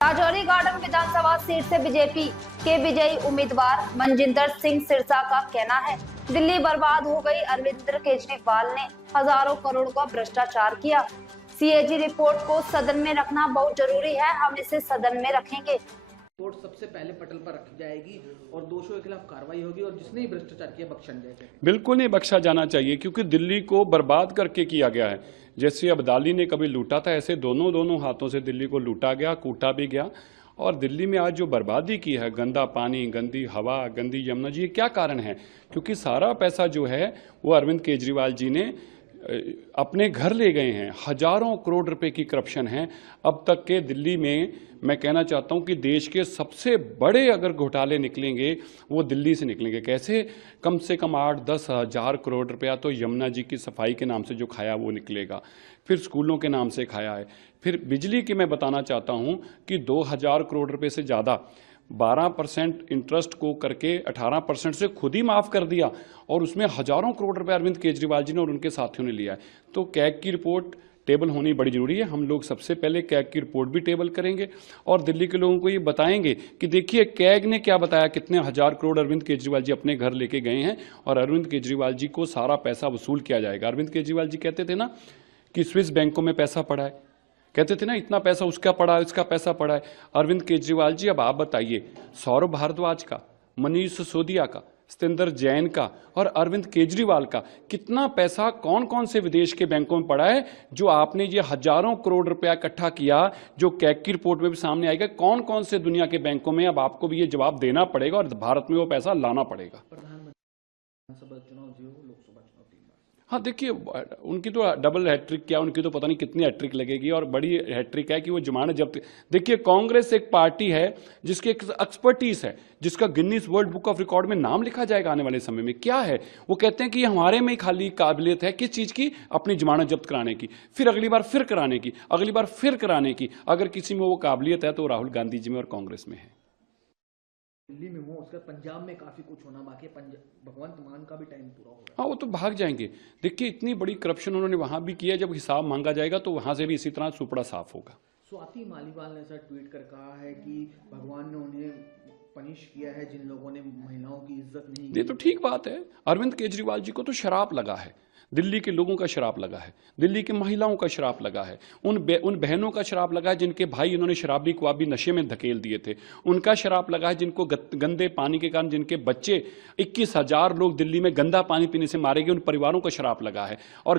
Rajouri garden विधानसभा seat से BJP के विजयी उम्मीदवार मनजिंदर सिंह सिरसा का कहना है, दिल्ली बर्बाद हो गई। अरविंद केजरीवाल ने हजारों करोड़ का भ्रष्टाचार किया। सीएजी रिपोर्ट को सदन में रखना बहुत जरूरी है, हम इसे सदन में रखेंगे। रिपोर्ट सबसे पहले पटल पर रखी जाएगी और दोषियों के खिलाफ कार्रवाई होगी और जिसने भी भ्रष्टाचार किया बख्शा जाएगा। बिल्कुल नहीं बख्शा जाना चाहिए, क्योंकि दिल्ली को बर्बाद करके किया गया है। जैसे अब्दाली ने कभी लूटा था, ऐसे दोनों हाथों से दिल्ली को लूटा गया, कूटा भी गया। और दिल्ली में आज जो बर्बादी की है, गंदा पानी, गंदी हवा, गंदी यमुना जी, ये क्या कारण है? क्योंकि सारा पैसा जो है वो अरविंद केजरीवाल जी ने अपने घर ले गए हैं। हजारों करोड़ रुपए की करप्शन है अब तक के दिल्ली में। मैं कहना चाहता हूं कि देश के सबसे बड़े अगर घोटाले निकलेंगे वो दिल्ली से निकलेंगे। कैसे? कम से कम 8-10 हज़ार करोड़ रुपया तो यमुना जी की सफाई के नाम से जो खाया वो निकलेगा, फिर स्कूलों के नाम से खाया है, फिर बिजली की मैं बताना चाहता हूं कि 2000 करोड़ रुपए से ज़्यादा 12% इंटरेस्ट को करके 18% से खुद ही माफ़ कर दिया, और उसमें हजारों करोड़ रुपए अरविंद केजरीवाल जी ने और उनके साथियों ने लिया है। तो कैग की रिपोर्ट टेबल होनी बड़ी जरूरी है। हम लोग सबसे पहले कैग की रिपोर्ट भी टेबल करेंगे और दिल्ली के लोगों को ये बताएंगे कि देखिए कैग ने क्या बताया, कितने हजार करोड़ अरविंद केजरीवाल जी अपने घर लेके गए हैं और अरविंद केजरीवाल जी को सारा पैसा वसूल किया जाएगा। अरविंद केजरीवाल जी कहते थे ना कि स्विस बैंकों में पैसा पड़ा है, कहते थे ना इतना पैसा उसका पड़ा है, इसका पैसा पड़ा है। अरविंद केजरीवाल जी अब आप बताइए, सौरभ भारद्वाज का, मनीष सिसोदिया का, सत्येंद्र जैन का और अरविंद केजरीवाल का कितना पैसा कौन कौन से विदेश के बैंकों में पड़ा है, जो आपने ये हजारों करोड़ रुपया इकट्ठा किया, जो कैग की रिपोर्ट में भी सामने आएगा, कौन कौन से दुनिया के बैंकों में। अब आपको भी ये जवाब देना पड़ेगा और भारत में वो पैसा लाना पड़ेगा। हाँ देखिए, उनकी तो डबल हैट्रिक क्या, उनकी तो पता नहीं कितनी हैट्रिक लगेगी, और बड़ी हैट्रिक है कि वो जमानत जब्त। देखिए कांग्रेस एक पार्टी है जिसकी एक एक्सपर्टीज है, जिसका Guinness world book of record में नाम लिखा जाएगा आने वाले समय में। क्या है वो? कहते हैं कि हमारे में खाली काबिलियत है किस चीज की? अपनी जमानत जब्त कराने की, फिर अगली बार फिर कराने की, अगली बार फिर कराने की। अगर किसी में वो काबिलियत है तो राहुल गांधी जी में और कांग्रेस में है। दिल्ली में हो, उसका पंजाब में काफी कुछ होना बाकी है। भगवंत मान का भी टाइम पूरा हो गया। हाँ वो तो भाग जाएंगे। देखिए इतनी बड़ी करप्शन उन्होंने वहां भी किया, जब हिसाब मांगा जाएगा तो वहां से भी इसी तरह सुपड़ा साफ होगा। स्वाति मालीवाल ने सर ट्वीट कर कहा है कि भगवान ने उन्हें पनिश किया है जिन लोगों ने महिलाओं की इज्जत नहीं की। ये तो ठीक बात है। अरविंद केजरीवाल जी को तो शराप लगा है, दिल्ली के लोगों का शराप लगा है, दिल्ली की महिलाओं का शराप लगा है, उन बहनों का शराप लगा है जिनके भाई इन्होंने शराबी क्वाबी नशे में धकेल दिए थे, उनका शराप लगा है जिनको गंदे पानी के कारण जिनके बच्चे 21,000 लोग दिल्ली में गंदा पानी पीने से मारे गए, उन परिवारों का शराप लगा है। और